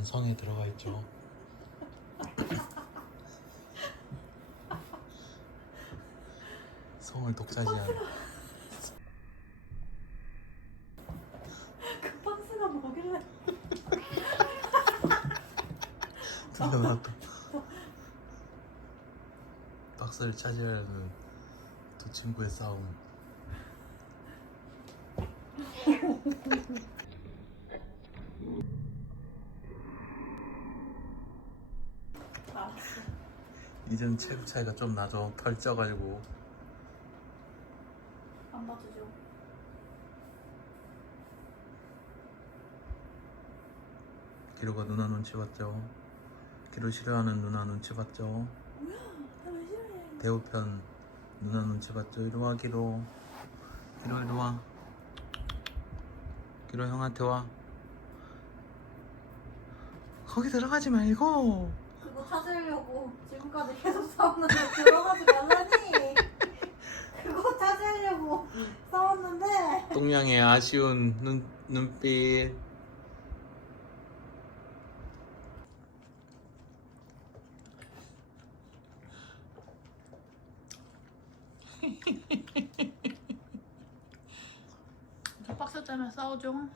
단단한 성에 들어가 있죠. 성을 독차지한 그 박스가 뭐길래? 들려놨다. 박스를 차지하려는 두 친구의 싸움. 알았어. 이젠 체급 차이가 좀 나죠. 털 쪄가지고 안 봐주죠. 기로가 누나 눈치 봤죠. 기로 싫어하는 누나 눈치 봤죠. 뭐야? 나왜 싫어해? 대우편 누나 눈치 봤죠. 이리 와 기로. 기로 이리 와. 기로 형한테 와. 거기 들어가지 말고. 그거 찾으려고 지금까지 계속 싸웠는데 들어가지 말라니. 그거 찾으려고 싸웠는데 똥냥의 아쉬운 눈 눈빛. 저 박스 때문에 싸우죠.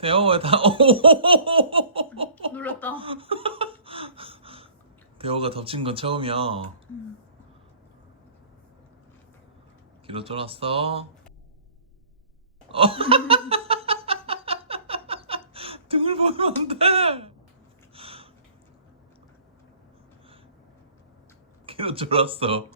대호 다 놀랐다. 대호가 덮친 건 처음이야. 음. 기로 쫄았어. 어. 등을 보면 안 돼. 기로 쫄았어.